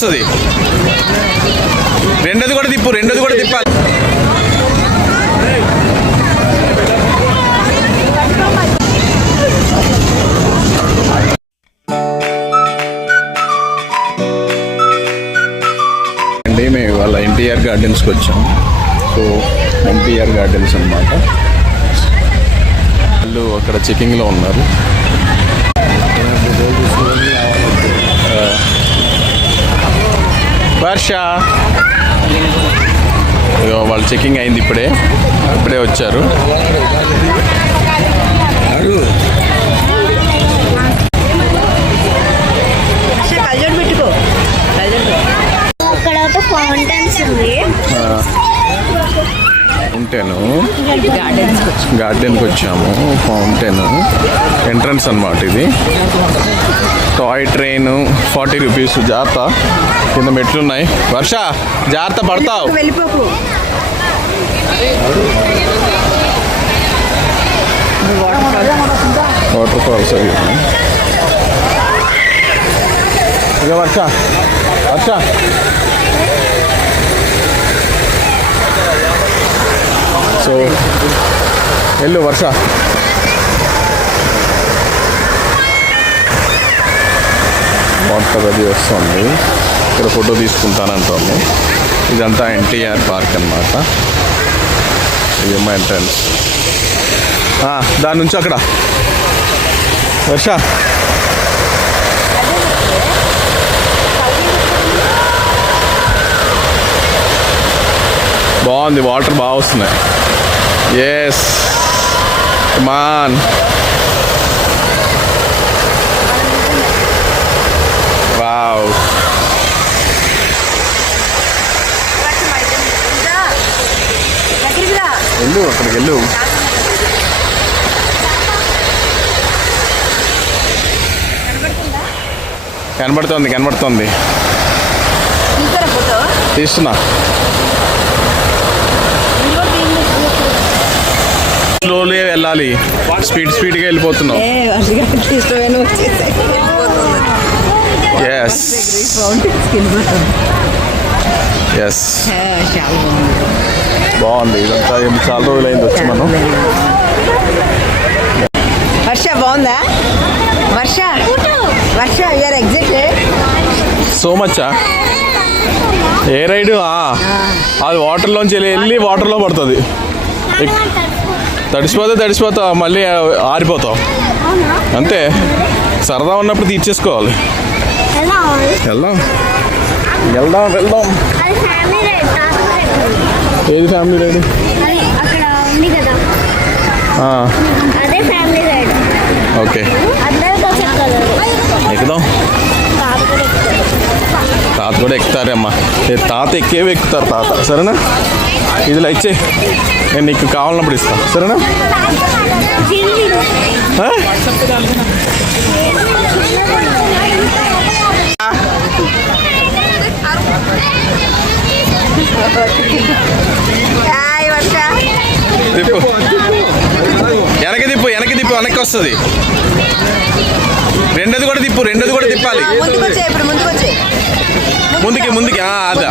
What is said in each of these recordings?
వస్తుంది. రెండోది కూడా తిప్పాలి. అండి మేము ఇవాళ ఎన్టీఆర్ గార్డెన్స్కి వచ్చాము. సో ఎన్టీఆర్ గార్డెన్స్ అన్నమాట. వాళ్ళు అక్కడ చెకింగ్లో ఉన్నారు. వర్ష వాళ్ళు చెకింగ్ అయింది, ఇప్పుడే వచ్చారు. ఫౌంటైన్ గార్డెన్కి వచ్చాము. ఫౌంటైన్ ఎంట్రన్స్ అన్నమాట ఇది. Toy train 40 rupees. జాగ్రత్త, కింద మెట్లున్నాయి. వర్ష జాగ్రత్త, పడతావు. వాటర్ ఫాల్స్ అవి. ఇక వర్ష సో వెళ్ళు వర్ష. వాటర్ అది వస్తుంది. ఇక్కడ ఫోటో తీసుకుంటానంటాము. ఇదంతా ఎన్టీఆర్ పార్క్ అన్నమాట. ఇదేమో ఎంట్రన్స్. దాని నుంచి అక్కడ వర్ష. బాగుంది, వాటర్ బాగా వస్తున్నాయి. Yes come on. వావ్, వెళ్ళు అక్కడికి వెళ్ళు. కనబడుతుంది. తీస్తున్నా. స్లోలీ వెళ్ళాలి. స్పీడ్గా వెళ్ళిపోతున్నావు. ఎస్ బాగుంది. ఇదంతా చాలా రోజులైంది వచ్చి మనం. వర్ష బాగుందా? Varsha you are excited so much. A ride అది వాటర్లోంచి వెళ్ళి వాటర్లో పడుతుంది. తడిసిపోతావు, మళ్ళీ ఆరిపోతావు. అంతే, సరదా ఉన్నప్పుడు తీర్చేసుకోవాలి. వెళ్దాం. ఏది ఫ్యామిలీ రైడ్? ఓకే, ఎక్కుదాం. తాత కూడా ఎక్కుతారమ్మా. తాత ఎక్కుతారు తాత. సరేనా? ఇది ఇచ్చే, నేను నీకు కావాలన్నప్పుడు ఇస్తాను. సరేనా? తిప్పు, వెనక్కి తిప్పు, వెనక్కి వస్తుంది. రెండోది కూడా తిప్పాలి. ముందుకి అదా.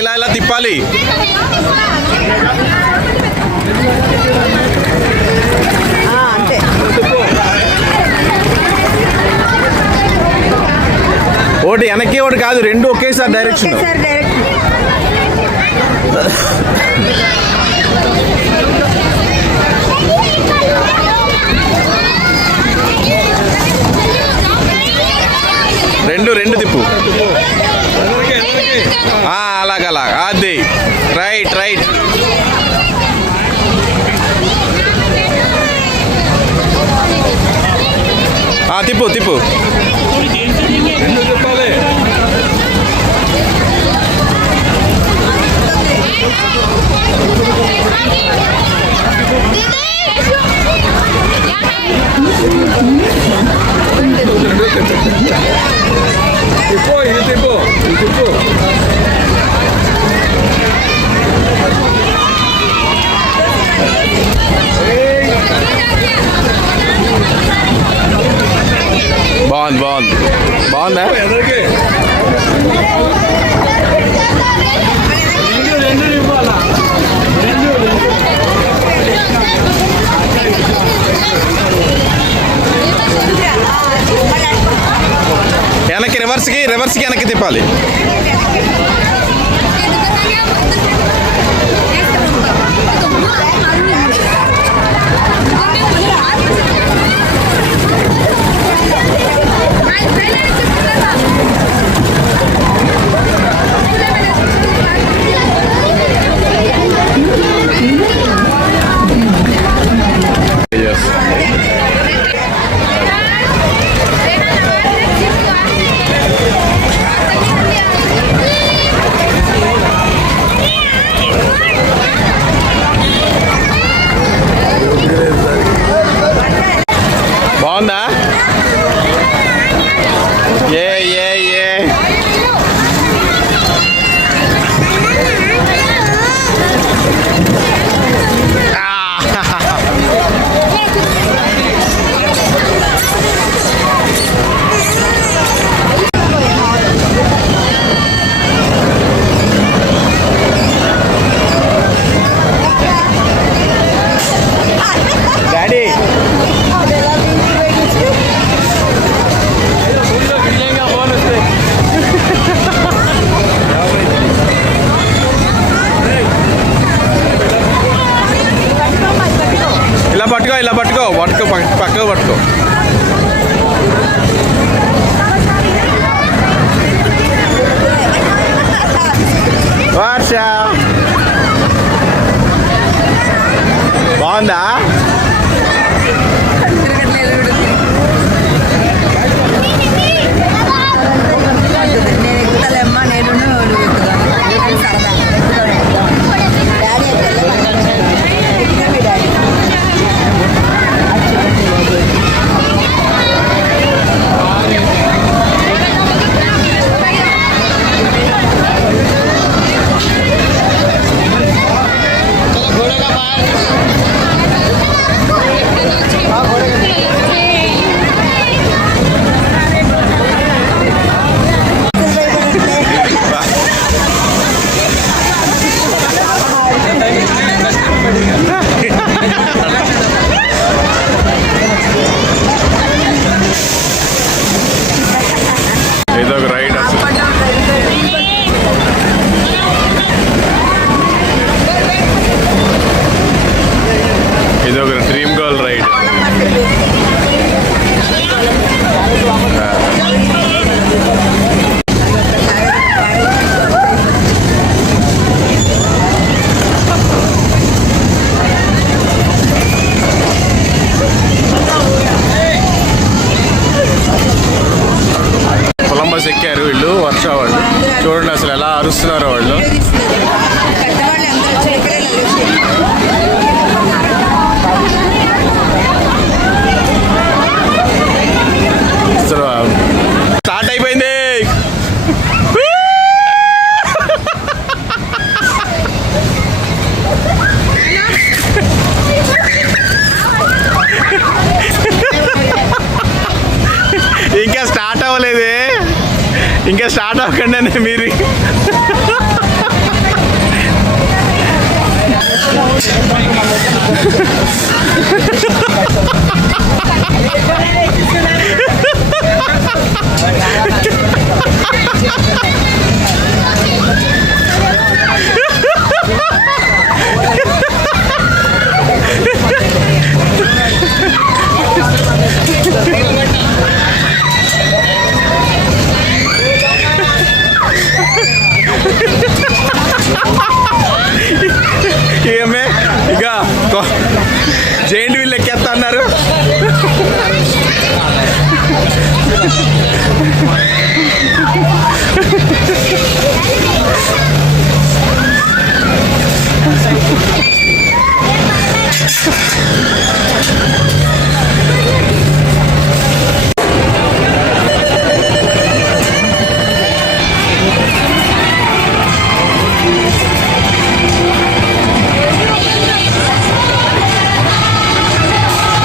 ఇలా తిప్పాలి. ఒకటి వెనక్కి, ఒకటి కాదు, రెండు ఒకేసారి డైరెక్షన్. రెండు తిప్పు. అలాగా అది. రైట్. తిప్పు. బాగుంది బాగుంది బాగుందా? వెనక్కి రివర్స్కి వెనక్కి తిప్పాలి. బాగుందా? ఏ ఏ ఏ డాడీ ఇలా పట్టుకో పక్కకు పట్టుకో. వర్ష బాగుందా? ఇదొక రైడ్ అసలు. ఇదొక డ్రీమ్ గర్ల్ రైడ్. కొలంబస్ ఎక్కారు వీళ్ళు, వర్ష వాళ్ళు. చూడండి అసలు ఎలా అరుస్తున్నారో వాళ్ళు. అసలు స్టార్ట్ అయిపోయింది. ఇంకా స్టార్ట్ అవ్వలేదే, ఇంకా స్టార్ట్ అవ్వకండి మీరు. ఏమే ఇక జైంట్ వీల్ ఎక్కేస్తా అన్నారు.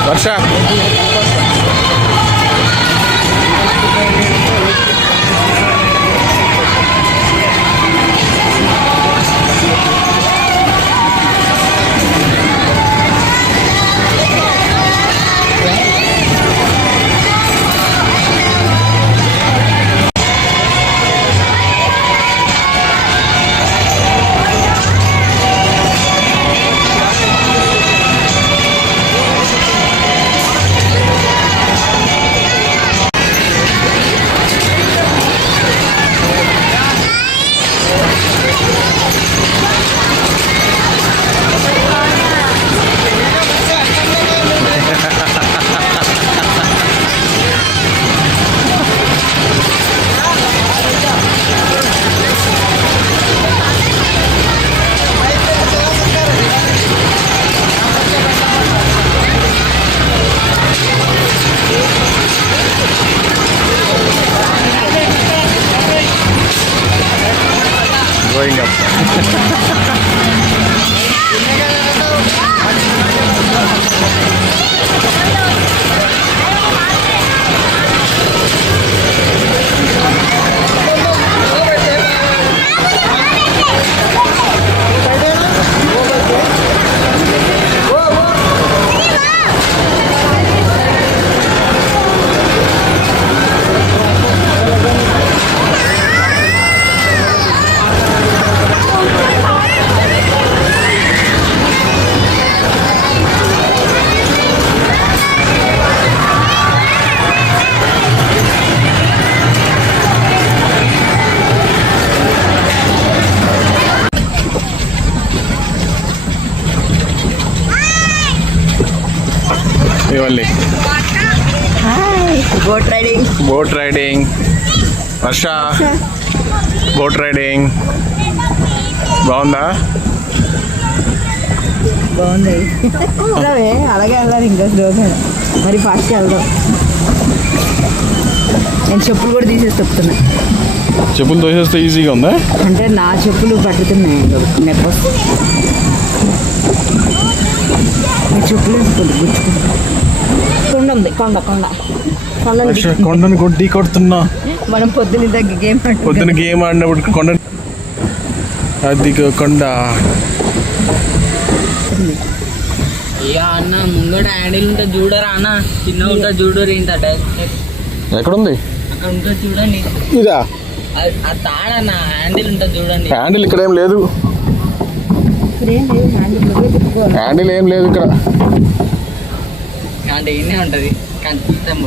వర్ష ఇవన్నీ boat riding. Boat riding. Varsha boat riding బాగుందా? బాగుంది. అలాగే వెళ్ళాలి ఇంకా స్లోగా, మరి ఫాస్ట్గా వెళ్దాం. నేను చెప్పులు కూడా తీసేసి చెప్తున్నా. చెప్పులు తోసేస్తే ఈజీగా ఉందా? అంటే నా చెప్పులు పట్టుతున్నాయి నెప్పస్. మీ చెప్పులు గుచ్చుకుంటా. కొండ ఉంది, కొండ కొండ కొండను కొట్టి కొడుతున్నా. మనం పొద్దున గేమ్ పొద్దున గేమ్ ఆడినప్పుడు కొండ అది కొండ. అన్న ముంగట హ్యాండిల్ ఉంటుంది చూడరా అన్న, చిన్న ఉంటుంది చూడరు ఇంత ఎక్కడుంది? అక్కడ ఉంటుంది చూడండి. ఇదా ఆ తాడన్న హ్యాండిల్ ఉంటుంది చూడండి. హ్యాండిల్ ఇక్కడ ఏం లేదు. హ్యాండిల్ ఏం లేదు ఇక్కడ. అంటే ఇన్నే ఉంటుంది కనిపిస్తాం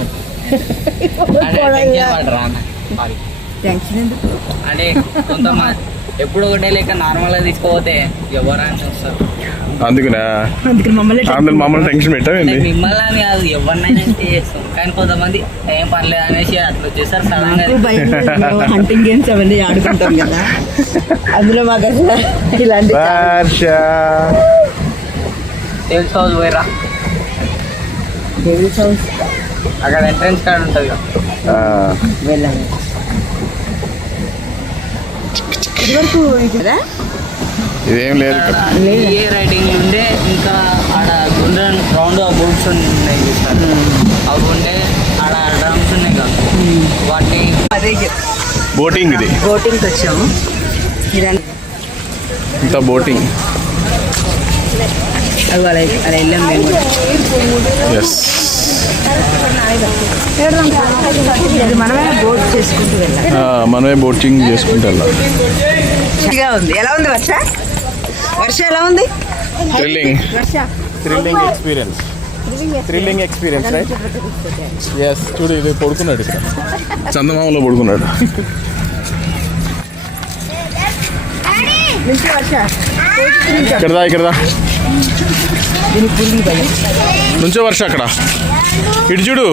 అంటే కొంతమంది ఎప్పుడు ఒకటే లేక నార్మల్గా తీసుకోపోతే ఎవరైనా చూస్తారు. అందుకనే మమ్మల్ని టెన్షన్ పెట్టావండి. మిమ్మల్ని అని కాదు, ఎవరినైనా చేస్తాం. కానీ కొంతమంది ఏం పర్లేదు అనేసి అట్లా వచ్చేసారు సడన్ గా. హంటింగ్ గేమ్స్ అవన్నీ ఆడుకుంటాం కదా, అందులో మాకు అసలు ఇలాంటి డేవిల్స్ హౌస్ పోయిరా. డేవిల్స్ హౌస్ అక్కడ ఎంట్రన్స్ కార్డ్ ఉంటుంది వెళ్ళాలి. ఇదివరకు కదా ఇదేం లేదు ఇక్కడ. ఏ రైడింగ్ ఉండే ఇంకా ఆడ గుండ్రన్ రౌండ్ బోట్స్ ఉన్నాయి చూస్తారు, అవి ఉండే ఆడ డ్రమ్స్ ఉన్నాయి కదా వాటిని. అదే బోటింగ్. ఇది బోటింగ్కి వచ్చాము. ఇంత బోటింగ్. అలా వెళ్ళాం మేము కూడా. ఎస్ మనమే బోట్ చేసుకుంటూ వెళ్ళాలి. మనమే బోటింగ్ చేసుకుంటూ వెళ్ళాలి. ఉంది. ఎలా ఉంది వర్ష? వర్ష ఎలా ఉంది? Thrilling experience right. ఎస్ చూడు, ఇది పడుకున్నాడు ఇక్కడ, చందమామలో పడుకున్నాడు. ఇక్కడదా నుంచో వర్ష అక్కడ. ఇటు చూడు.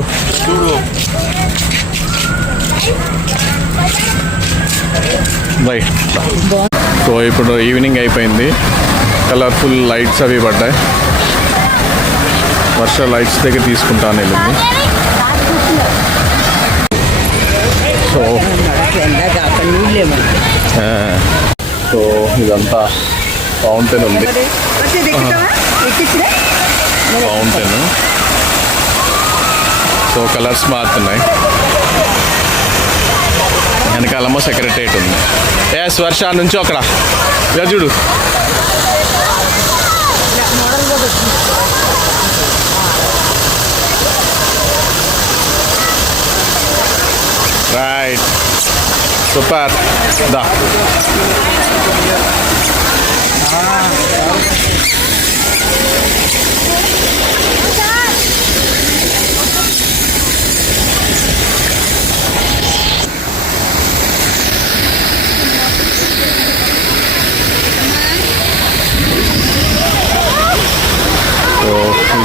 రైట్. సో ఇప్పుడు ఈవినింగ్ అయిపోయింది, కలర్ఫుల్ లైట్స్ అవి పడ్డాయి. వర్ష లైట్స్ దగ్గర తీసుకుంటాను వెళ్ళింది. సో సో ఇదంతా ఫౌంటైన్ ఉంది. ఫౌంటైన్. సో కలర్స్ మారుతున్నాయి. వెనకాలమ్మో సెక్రటరియట్ ఉంది. ఎస్ వర్ష నుంచి అక్కడ ఇలా చూడు. Right, super. దా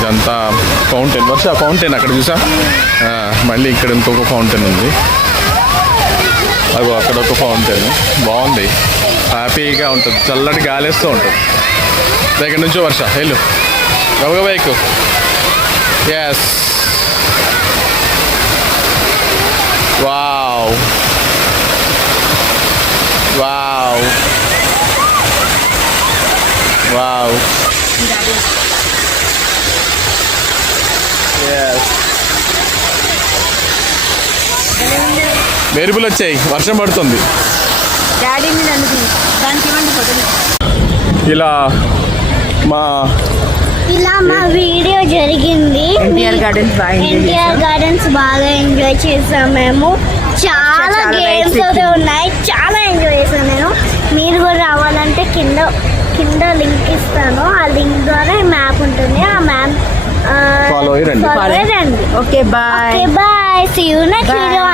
ఇదంతా ఫౌంటైన్. వర్ష ఫౌంటైన్ అక్కడ చూసా. మళ్ళీ ఇక్కడ ఇంకొక ఫౌంటైన్ ఉంది. అగో అక్కడ ఒక ఫౌంటైన్. బాగుంది, హ్యాపీగా ఉంటుంది, చల్లటి గాలేస్తూ ఉంటుంది. దగ్గర నుంచో వర్ష వెళ్ళు గబగబా bike. Yes wow wow wow. మెరుపులు వచ్చాయి, వర్షం పడుతుంది. ఇలా మా వీడియో జరిగింది. ఎన్టీఆర్ గార్డెన్స్ బాగా ఎంజాయ్ చేసాం మేము. చాలా గేమ్స్ అయితే ఉన్నాయి, చాలా ఎంజాయ్ చేసాను నేను. మీరు కూడా రావాలంటే కింద లింక్ ఇస్తాను. ఆ లింక్ ద్వారా మ్యాప్ ఉంటుంది. ఆ మ్యాప్ ఫాలో అయ్యండి. Okay bye. Bye. See you next video.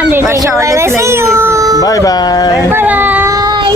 Bye bye. Bye.